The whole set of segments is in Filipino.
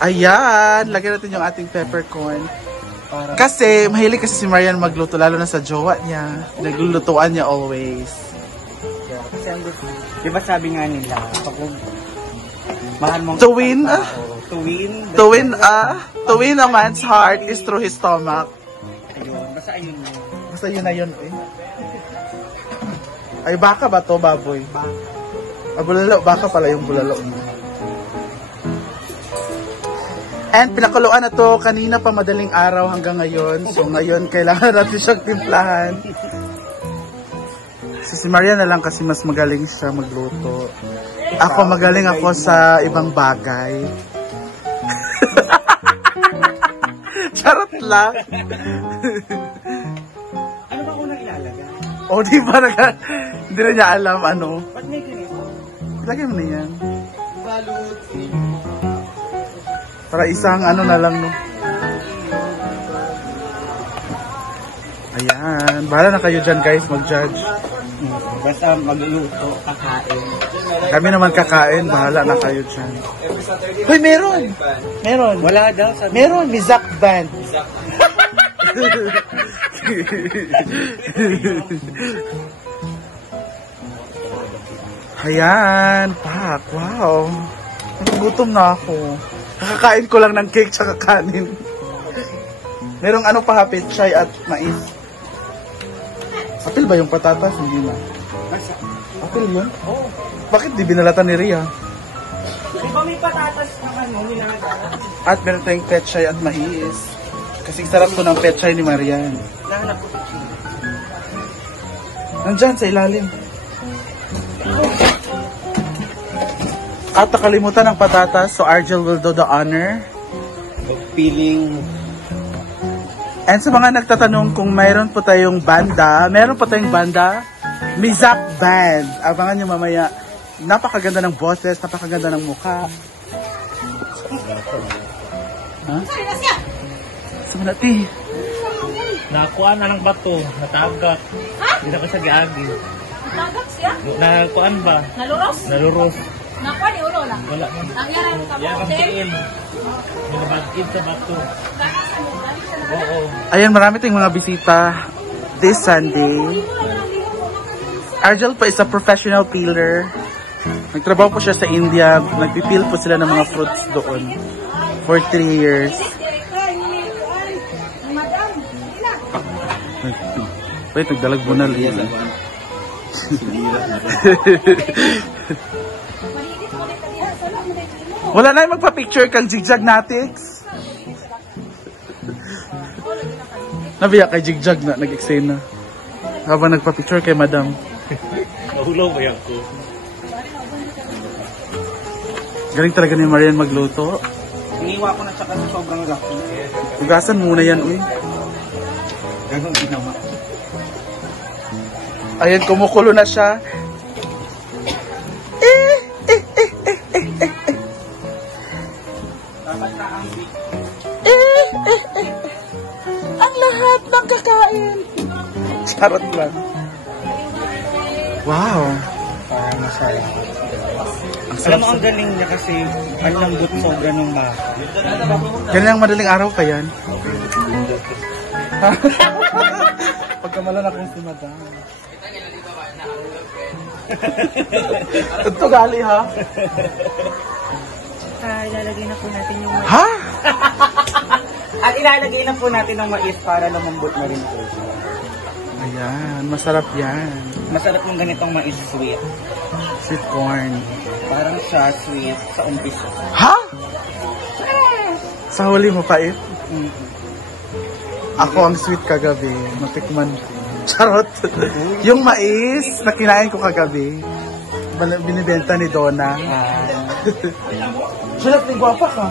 Ayan, lagyan natin yung ating peppercorn. Kasi, mahilig kasi si Marian magluto, lalo na sa jowa niya. Naglulutuan niya always. Kasi di ba sabi nga nila, kapag mahal mong to win a man's heart is through his stomach. Ayun, basta ayun yun. Basta yun na yun eh. Ay, baka ba to, baboy? Ah, bulalo, baka pala yung bulalo. And pinakuluan na to kanina pa madaling araw hanggang ngayon. So ngayon kailangan natin siyang timplahan. So si Maria na lang kasi mas magaling siya magluto. Ako magaling ako sa ibang bagay. Charot lang. Ano ba unang ilalagay? O di ba hindi na niya alam ano. Ba't may ganito? Lagyan mo na yan. Balut. Para isang ano na lang, no? Ayan. Bahala na kayo dyan, guys, mag-judge. Basta magluto, kakain. Kami naman kakain. Bahala na kayo dyan. Hoy, meron! Meron. Wala daw. Sabi meron, Mizak Band. Ayan. Pak, wow. Nagutom na ako. Nakakain ko lang ng cake tsaka kanin. Merong ano pa hapit, chai at mais. Apil ba yung patatas? Hindi na. Apil yun? Oo. Bakit di binalatan ni Ria? Di ba may patatas na nilagay? At meron tayong pechay at mais. Kasi sarap ko ng pechay ni Marian. Nahanap ko ito. Nandyan sa ilalim. At nakalimutan ng patatas, so Argel will do the honor. Feeling. And sa mga nagtatanong kung mayroon po tayong banda, meron po tayong banda, Mizak Band. Abangan nyo mamaya. Napakaganda ng boses, napakaganda ng mukha. Ha? Sumunati. Nakuha na ng bato, natagak. Ha? Hindi na ko siya giagi. Natagak siya? Nakuhaan ba? Naluros? Naluros. Nakuha ni ulo lang. Wala man. Nangyari mo Yan ang kamote. tiil. Minabagkid sa bato. Oo. Ayan, marami tayong mga bisita this Sunday. Argel pa is a professional peeler. Nagtrabaho po siya sa India. Nagpipil po sila ng mga fruits doon for 3 years. Wait, nagdalag mo na liyan. Wala na yung magpa-picture kang Jigjag Natics. Nabiyak kay Jigjag na, nag-eksena. Habang nagpa-picture kay Madam. Nahulaw ba yan ko? Galing talaga ni Marian magluto. Iniwa ko na tsaka sa sobrang laki. Hugasan muna yan, uy. Gagawin ginawa. Ayan, kumukulo na siya. Ang lahat ng kakain. Charot lang. Wow. Parang masaya. Alam mo, ang galing niya kasi ang lambot sobra ng baka. Ganyan ang madaling araw pa yan. Pagkamalan akong si Madam. Ito gali ha? Ilalagay na po natin yung Ha? At ilalagay na po natin ng mais para lumambot na rin po. Ayan, masarap yan. Masarap yung ganitong mais sweet. Sweet corn. Parang siya sweet sa umpisa. Ha? Sa huli mo pait? Ako ang sweet kagabi. Natikman ko. Charot. Yung mais na kinain ko kagabi. Binibenta ni Donna. Sarap, ni guwapa ka.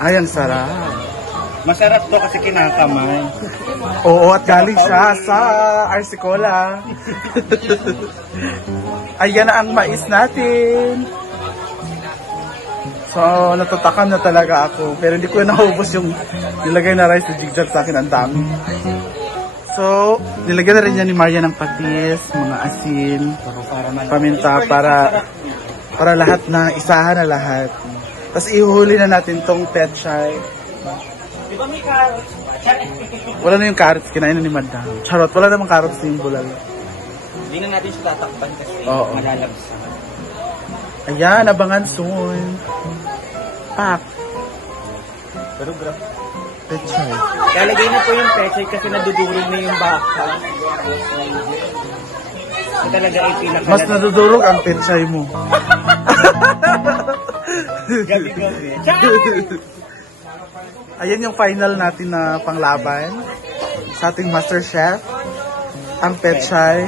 Ay, ang sarap. Masarap to kasi kinakamay. Oo, at galing siya sa Arsicola. Ayan na ang mais natin. So, natatakan na talaga ako. Pero hindi ko naubos yung nilagay na rice na Jigjag sa akin. Ang dami. So, nilagyan na rin niya ni Maria ng patis, mga asin, paminta para Para lahat na, isahan na lahat. Tapos ihuhuli na natin tong pechay. Di ba may carrots? Wala na yung carrots, kinain na ni Madam. Charot, wala namang carrots na yung bulalo. Hindi na natin siya tatakpan kasi Oo. malalabsa. Ayan, abangan soon. Pak. Pero grab. Pechay. Lalagay na po yung pechay kasi nadudurog na yung baka. Talaga ay pinaka... Mas nadudurog ang pechay mo. Gabi-gabi. Ayan yung final natin na panglaban sa ating Master Chef. Ang pechay.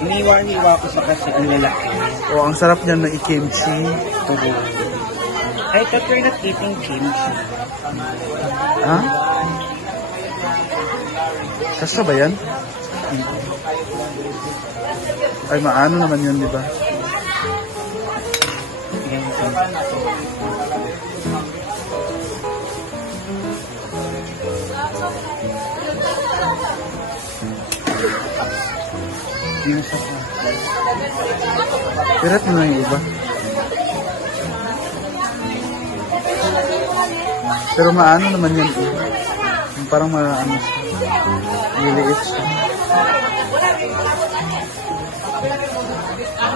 Iniwa-niwa ko sa kasi ang lalaki. O, ang sarap niyan na i-kimchi. I thought we're not eating kimchi. Ha? Kasya ba yan? Ay, maano naman yun, di ba? Pirat mo na yung iba. Pero maano naman yun. Yung parang maano siya. Liliit siya.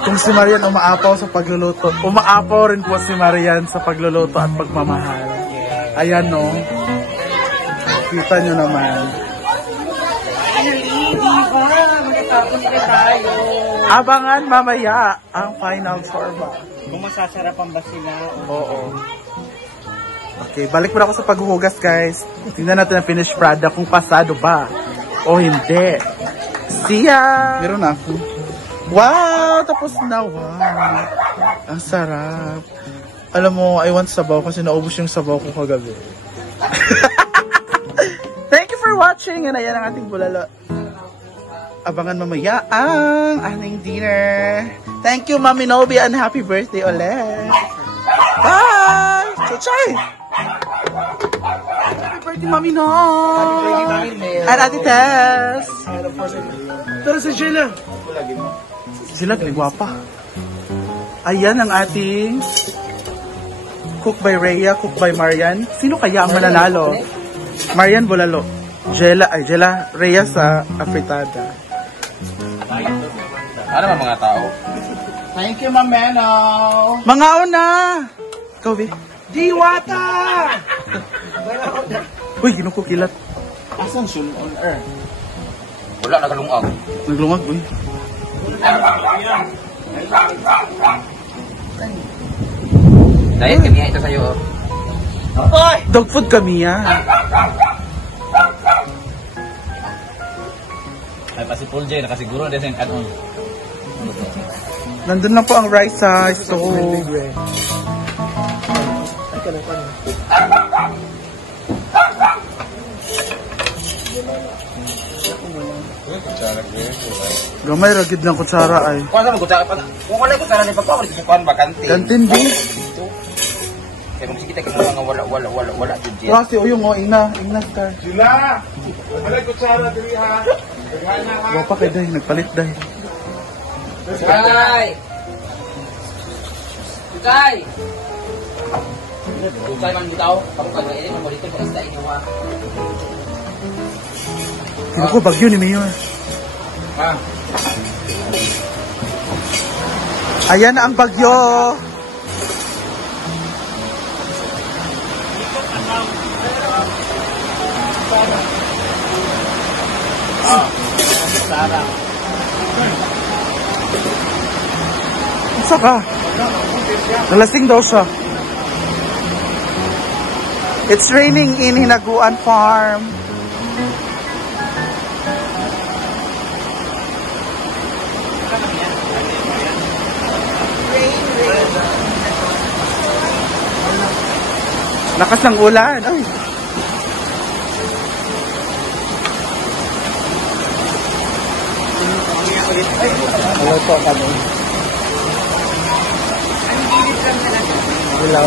Kung si Marian umaapaw sa pagluluto, umaapaw rin po si Marian sa pagluluto at pagmamahal. Ayan no. Kita nyo naman. Magkatapos na tayo. Abangan mamaya ang final sorba. Kung masasarapan ba sila? Oo. Okay, balik muna ako sa paghuhugas guys. Tingnan natin ang finished product kung pasado ba o hindi. See ya! Meron na ako. Wow! Tapos na, wow! Ang sarap. Alam mo, I want sabaw kasi naubos yung sabaw ko kagabi. Thank you for watching and ayan ang ating bulalo. Abangan mamaya ang ating dinner. Thank you, Mami Nobi, and happy birthday ulit. Bye! Chuchay! Happy birthday, Mami No! Happy birthday, Mami Mel. And Ate Tess! Pero si Sheila. Sheila, guwapa. Ayan ang ating cook by Rhea, cook by Marian. Sino kaya ang mananalo? Marian Bulalo. Jela Rhea sa afritada. Ano ba mga tao? Thank you, Mameno. Mga una! Ikaw, Vi. Diwata! Uy, ginukukilat. Asan siya on earth? Wala, nagalungag. Naglungag, uy. Dahil kami ito sa'yo. Oy! Dog food kami yan. Ay, pa si Paul J, nakasiguro na din kanon. Nandun lang po ang rice sa stove. Gamay, ragid ng kutsara ay. Kung ano magkutsara pa na. Kung wala ko sana ni pagpapalik sa kuhan ba, kantin. Kantin, di. Kaya kung sige tayo mga wala. Tudyan. Kasi uyong o, ina star. Sila! Wala kutsara diri ha. Wapa kay day, nagpalit day. Tukay! Tukay man bitaw. Pagkakal na ini, mamulitin mo isda inyo ha. Sino ko, bagyo ni Mayor. Ha? Ayan na ang bagyo. Isa ka? Nalasing daw siya. It's raining in Hinaguan Farm. Lakas ng ulan. Ay. Hello po kami. Hello.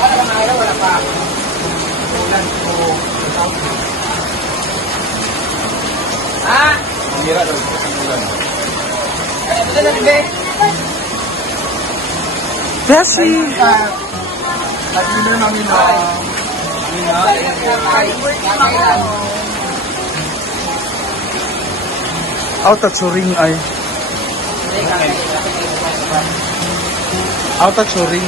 Wala pa. Bessie! Auta churing ay. Auta churing.